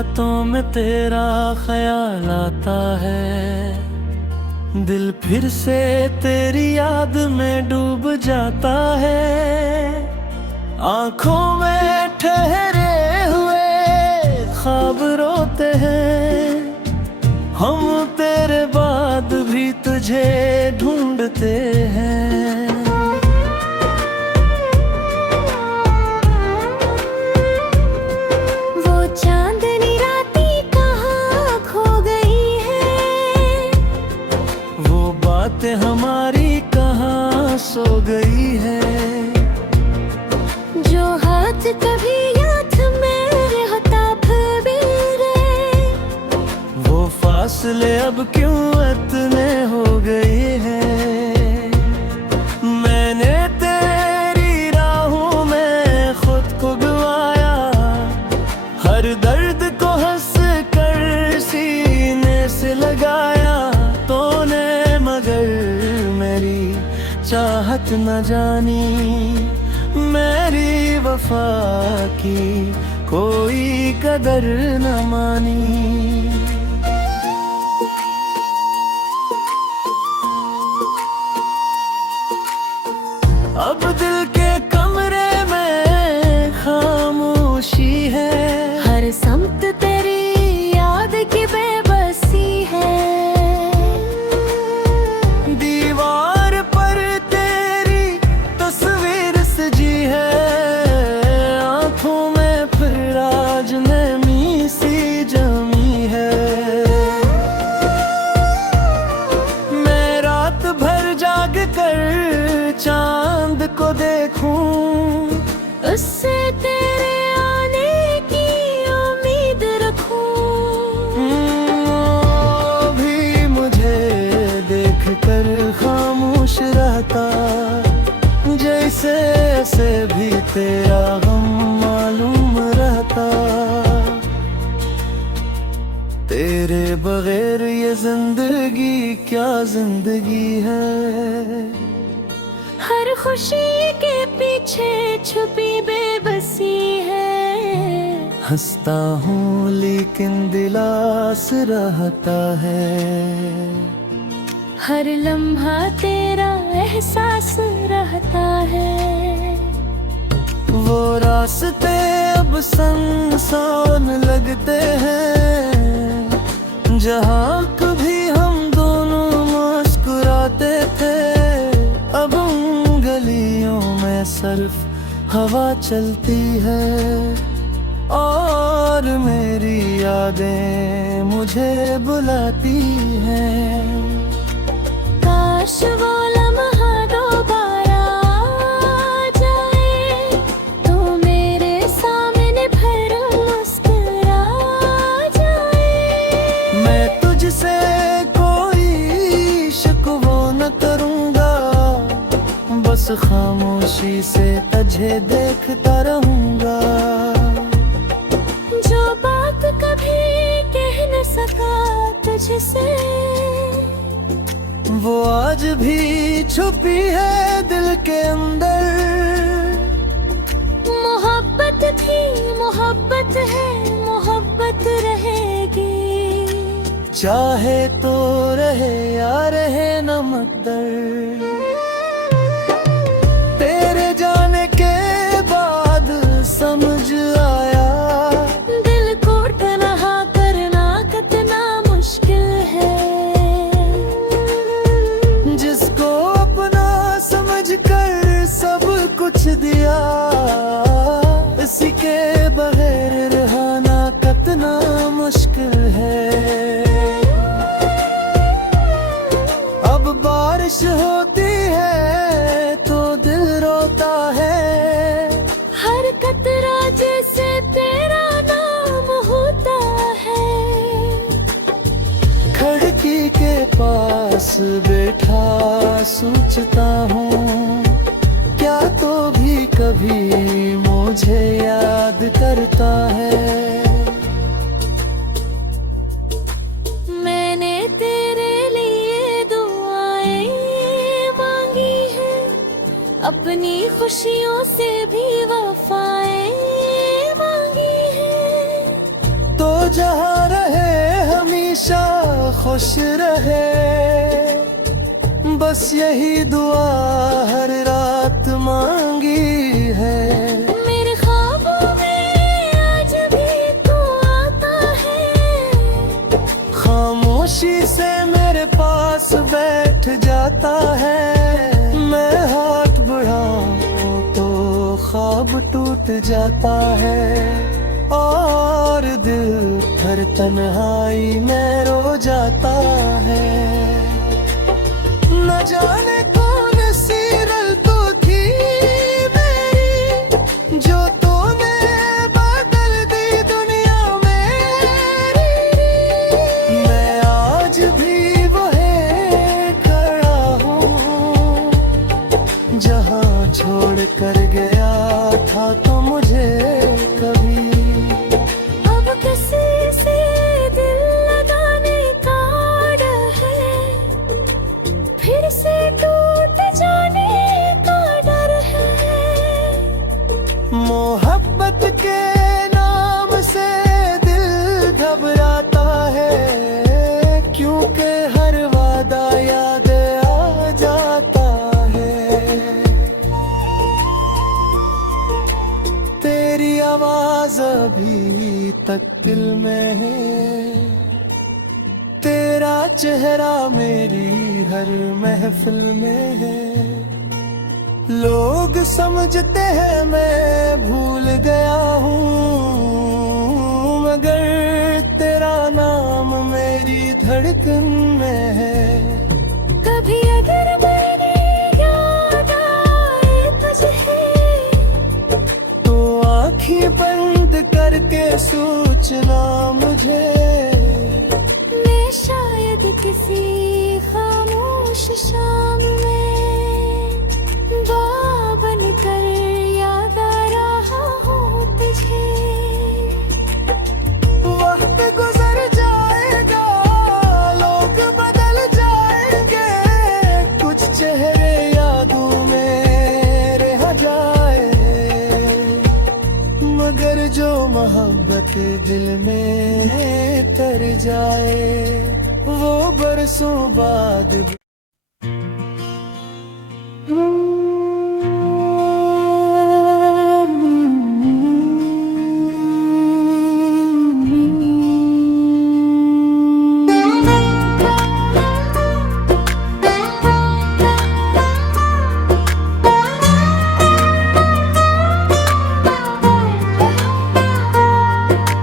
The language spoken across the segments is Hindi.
रातों में तेरा ख्याल आता है, दिल फिर से तेरी याद में डूब जाता है। आंखों में ठहरे हुए ख्वाब रोते हैं, हम तेरे बाद भी तुझे ढूंढते हैं। वो चांदनी रातें कहाँ खो गई है, वो बातें हमारी कहाँ सो गई है। जो हाथ कभी याद में रहता फिरे, वो फासले अब क्यों इतने हो गए हैं। मैंने तेरी राहों में खुद को गवाया, हर दर्द को हंस कर सीने से लगाया। तूने मगर मेरी चाहत न जानी, मेरी वफा की कोई कदर न मानी। अब दिल के कमरे में खामोशी है, हर समत तेरी याद की बेबसी है। दीवार पर तेरी तस्वीर सजी है, आंखों में फिर आज नमी सी जमी है। मैं रात भर जाग कर चांद को देखूं, उससे तेरे आने की उम्मीद रखूं। भी मुझे देख कर खामोश रहता, जैसे ऐसे भी तेरा गम मालूम रहता। तेरे बगैर ये जिंदगी क्या जिंदगी है। हर खुशी के पीछे छुपी बेबसी है। हंसता हूँ लेकिन दिलास रहता है, हर लम्हा तेरा एहसास रहता है। वो रास्ते अब सुनसान लगते हैं, जहाँ कभी हम दोनों मुस्कुराते थे। अब उन गलियों में सिर्फ हवा चलती है, और मेरी यादें मुझे बुलाती हैं। काश वो लम्हा दोबारा आ जाए, तो मेरे सामने फिर मुस्कुरा जाए। मैं तुझसे कोई शिकवा न करूँगा, बस खामोशी से तुझे देखता रहूँगा। जो बात कभी कह न सका तुझसे, वो आज भी छुपी है दिल के अंदर। मोहब्बत थी, मोहब्बत है, मोहब्बत रहेगी। चाहे तो रहे या रहे न मकदर। तेरे जाने के बाद समझ आया, दिल को तन्हा करना कितना मुश्किल है। जिसको अपना समझ कर सब कुछ दिया, इसी के बगैर रहना कितना मुश्किल है। अब बारिश होती है तो दिल रोता है, हर कतरा जैसे तेरा नाम होता है। खिड़की के पास बैठा सोचता हूँ, क्या तो भी कभी मुझे याद करता है। मैंने तेरे लिए दुआएं मांगी है, अपनी खुशियों से भी वफाएं मांगी है। तो हमेशा खुश रहे, बस यही दुआ हर रात मांगी है। मेरे ख्वाबों में आज भी तू आता है, खामोशी से मेरे पास बैठ जाता है। मैं हाथ बढ़ाऊं तो ख्वाब टूट जाता है, और दिल हर तन्हाई में रो जाता है। न जाने कौन सी रल थी मेरी, जो तूने बदल दी दुनिया मेरी। मैं आज भी वही खड़ा हूँ, जहाँ छोड़ कर गया था तो मुझे कभी। अब किसी से दिल लगाने का डर है, फिर से टूट जाने का डर है। मोहब्बत के नाम से दिल घबराता है, क्योंकि हर वादा याद आ जाता है। तेरी आवाज अभी तक दिल में है, तेरा चेहरा मेरी हर महफिल में है। लोग समझते हैं मैं भूल गया हूँ, मगर तेरा नाम मेरी धड़कन में है। कभी अगर मैंने याद आए तुझे, तो आँखें बंद करके सोचना मुझे। मैं शायद किसी खामोश शाम में बाबन कर याद आ रहा हूँ तुझे। वक्त गुजर जाएगा, लोग बदल जाएंगे, कुछ चेहरे यादों में रह जाए, मगर जो मोहब्बत दिल में तर जाए वो बरसों बाद भी।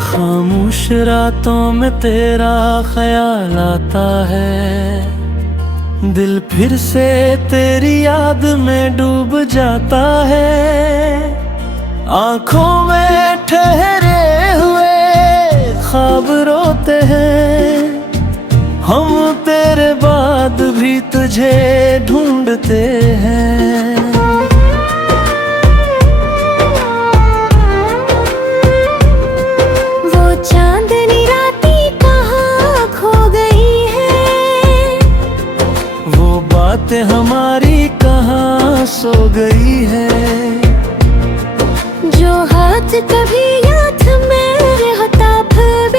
खामोश रातों में तेरा ख्याल आता है, दिल फिर से तेरी याद में डूब जाता है। आंखों में ठहरे हुए ख्वाब रोते हैं, हम तेरे बाद भी तुझे ढूंढते हैं। चांदनी राती कहाँ खो गई है, वो बातें हमारी कहाँ सो गई है। जो हाथ कभी याद में रहता फिर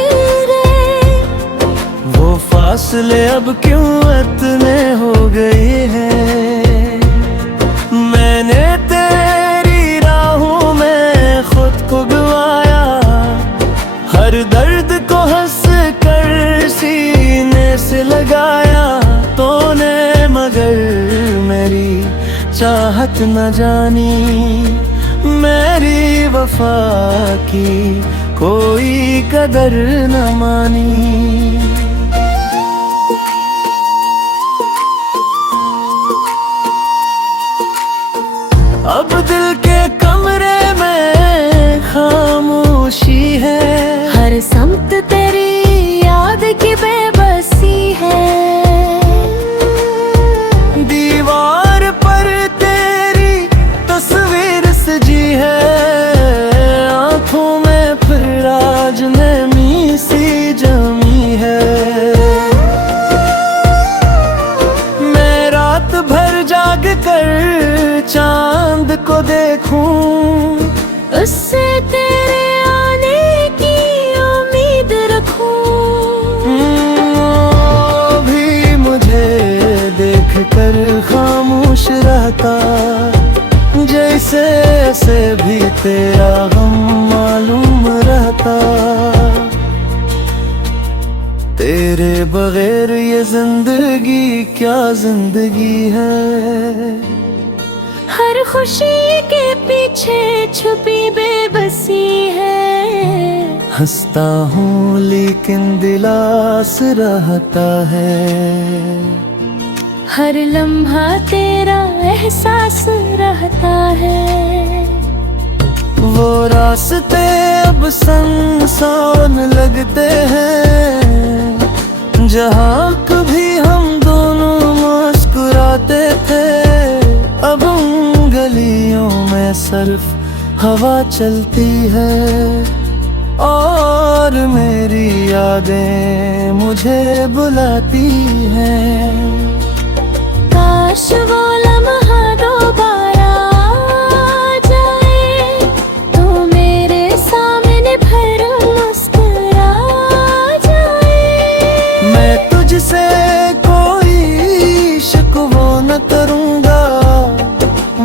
वो फासले अब क्यों इतने हो गए हैं। मैंने तेरी राहों में खुद को गवाया, हर दर्द को हंस कर सीने से लगाया तूने, मगर मेरी चाहत न जानी, मेरी वफा की कोई कदर न मानी। अब दिल के कमरे में खामोशी है, हर समत तेरी याद की बेबसी है। दीवार पर तेरी तस्वीर सजी है, आंखों में फिर आज नमी सी जमी है। मैं रात भर जाग कर चांद को देखूं, उससे तेरे आने की उम्मीद रखूं। क्या जिंदगी है। हर खुशी के पीछे छुपी बेबसी है। हंसता हूँ लेकिन दिलास रहता है। हर लम्हा तेरा एहसास रहता है। वो रास्ते अब सुनसान लगते हैं जहाँ कभी हम दोनों मुस्कुराते थे। अब उन गलियों में सिर्फ हवा चलती है और मेरी यादें मुझे बुलाती हैं। काश वो लम्हा दोबारा आ जाए तो मेरे सामने भर मुस्कुरा जाए। मैं तुझसे कोई शिकवा न करूँगा,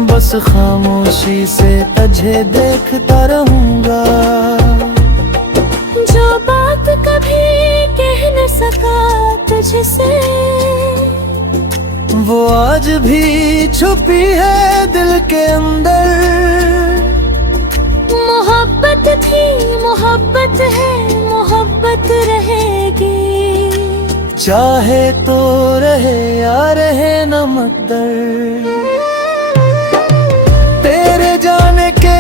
बस खामोशी से तुझे देखता रहूँगा। जो बात कभी कह न सका तुझसे वो आज भी छुपी है दिल के अंदर। मोहब्बत थी, मोहब्बत है, मोहब्बत रहेगी। चाहे तो रहे या रहे न मकदर। तेरे जाने के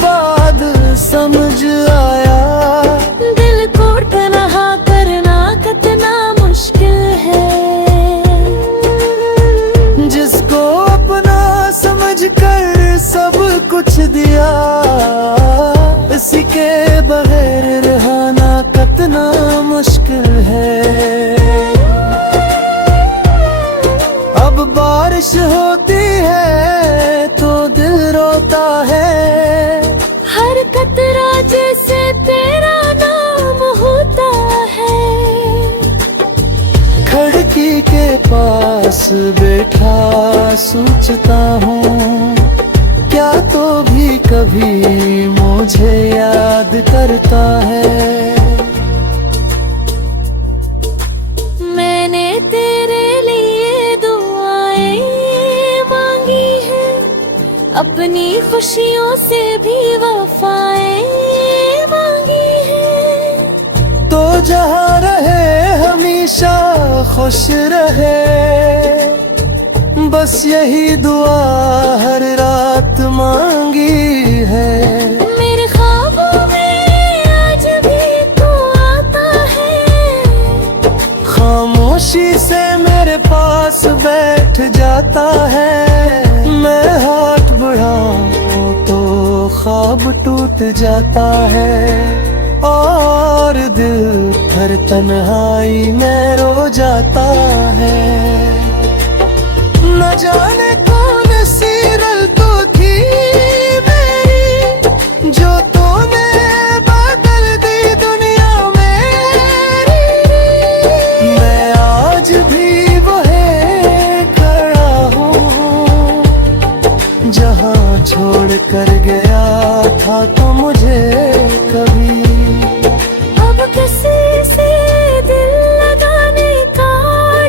बाद समझ आया दिल को तन्हा करना कितना मुश्किल है। जिसको अपना समझ कर सब कुछ दिया, इसी के बगैर रहना कितना मुश्किल है। अब बारिश होती है तो दिल रोता है। हर कतरा जैसे तेरा नाम होता है। खिड़की के पास बैठा सोचता हूँ क्या तो भी कभी मुझे याद करता है। मैंने तेरे लिए दुआएं मांगी है, अपनी खुशियों से भी वफाएं मांगी है। तो जहाँ रहे हमेशा खुश रहे, बस यही दुआ हर रात मांगी है। मेरे ख्वाबों में आज भी तू आता है। खामोशी से मेरे पास बैठ जाता है। मैं हाथ बढ़ाऊं तो ख्वाब टूट जाता है और दिल हर तन्हाई में रो जाता है। न जाने कौन सी रल तो थी मेरी जो तूने बदल दी दुनिया मेरी। मैं आज भी वही खड़ा हूँ जहाँ छोड़ कर गया था तो मुझे कभी। अब किसी से दिल लगाने का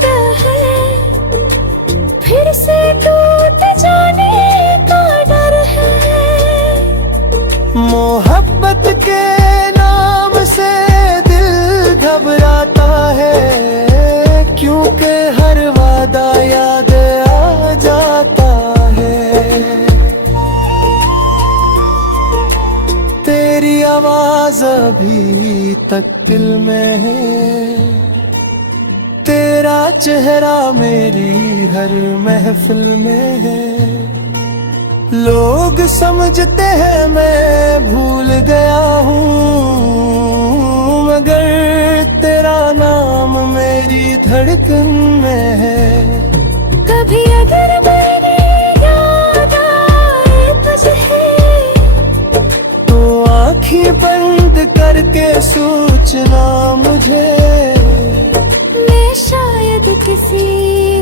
डर है, फिर से टूट जाने का डर है। मोहब्बत के नाम से दिल घबराता है क्योंकि हर वादा याद आ जाता है। तेरी आवाज अभी तक दिल में है, तेरा चेहरा मेरी हर महफिल में है। लोग समझते हैं मैं भूल गया हूँ, मगर तेरा नाम मेरी धड़कन में है। कभी अगर मैंने याद आए तुझे तो आँखें बंद करके सोचना मुझे। मैं शायद किसी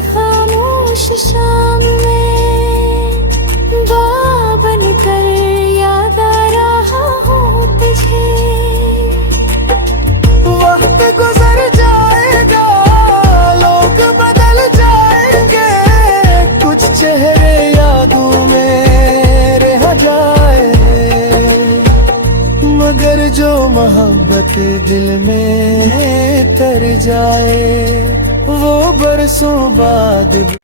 खामोश शाम में बाबन कर याद आ रहा हूँ तुझे। वक्त गुजर जाएगा, लोग बदल जाएंगे, के दिल में तर जाए वो बरसों बाद भी।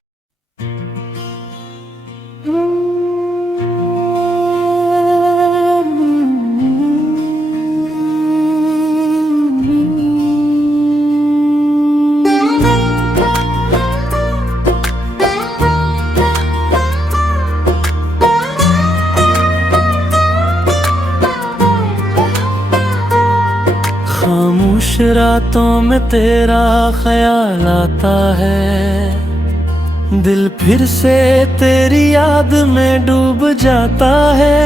खामोश रातों में तेरा ख्याल आता है, दिल फिर से तेरी याद में डूब जाता है।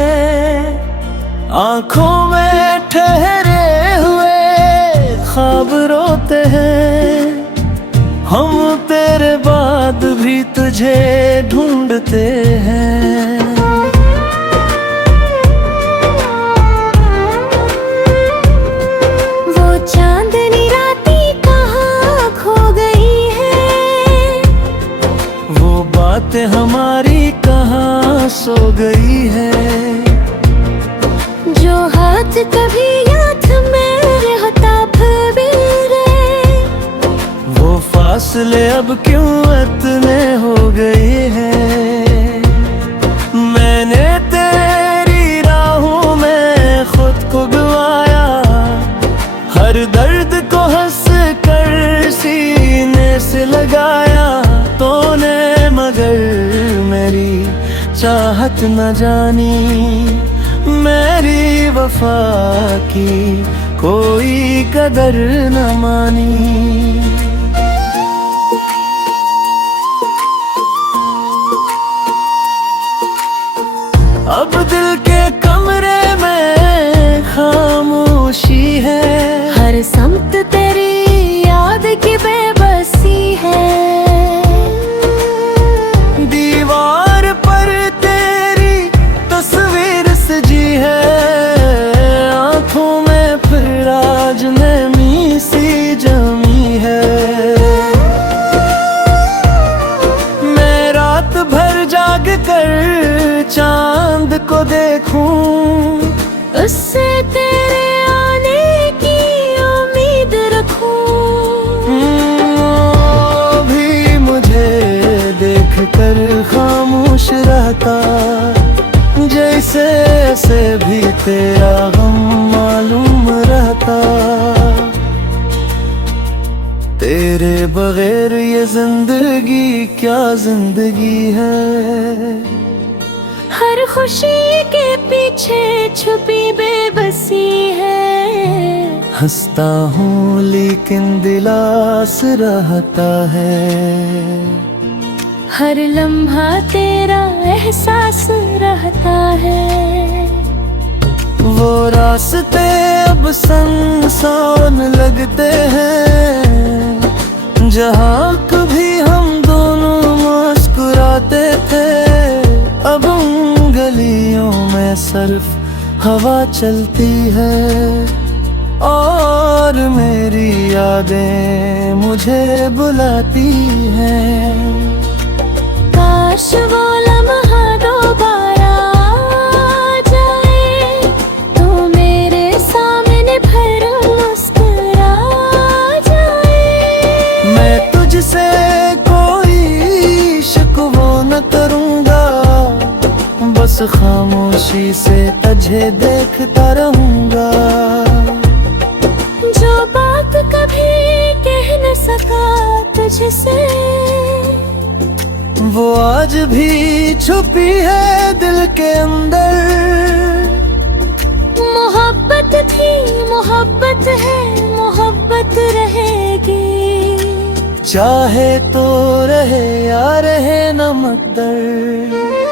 आंखों में ठहरे हुए ख्वाब रोते हैं, हम तेरे बाद भी तुझे ढूंढते हैं। चांदनी राती कहाँ खो गई है, वो बातें हमारी कहाँ सो गई है। जो हाथ कभी याद में रहता भी गए, वो फासले अब क्यों इतने हो गए हैं। मैंने तेरी राहों में खुद को गवाया, हर दर्द को हंस कर सीने से लगाया तूने, मगर मेरी चाहत न जानी, मेरी वफा की कोई कदर न मानी। अब दिल के कमरे में खामोशी है, हर समत तेरी याद की बेबसी है। दीवार पर तेरी तस्वीर सजी है, आंखों में फिर आज नमी सी जमी है। मैं रात भर जाग कर चांद को देखूं, उससे तेरे आने की उम्मीद रखूं। भी मुझे देख कर खामोश रहता, जैसे ऐसे भी तेरा गम मालूम रहता। तेरे बगैर ये जिंदगी क्या जिंदगी है। हर खुशी के पीछे छुपी बेबसी है। हंसता हूँ लेकिन दिलास रहता है, हर लम्हा तेरा एहसास रहता है। वो रास्ते अब सुनसान लगते हैं, जहाँ कभी हम दोनों मुस्कुराते थे। अब उन गलियों में सिर्फ हवा चलती है, और मेरी यादें मुझे बुलाती हैं। काश वो लम्हा दोबारा आ जाए, तो मेरे सामने फिर मुस्कुरा जाए। मैं तुझसे कोई शिकवा न करूँगा, बस खामोशी से तुझे देखता रहूँगा। जो बात कभी कह न सका तुझसे, वो आज भी छुपी है दिल के अंदर। मोहब्बत थी, मोहब्बत है, मोहब्बत रहेगी। चाहे तो रहे या रहे न मकदर।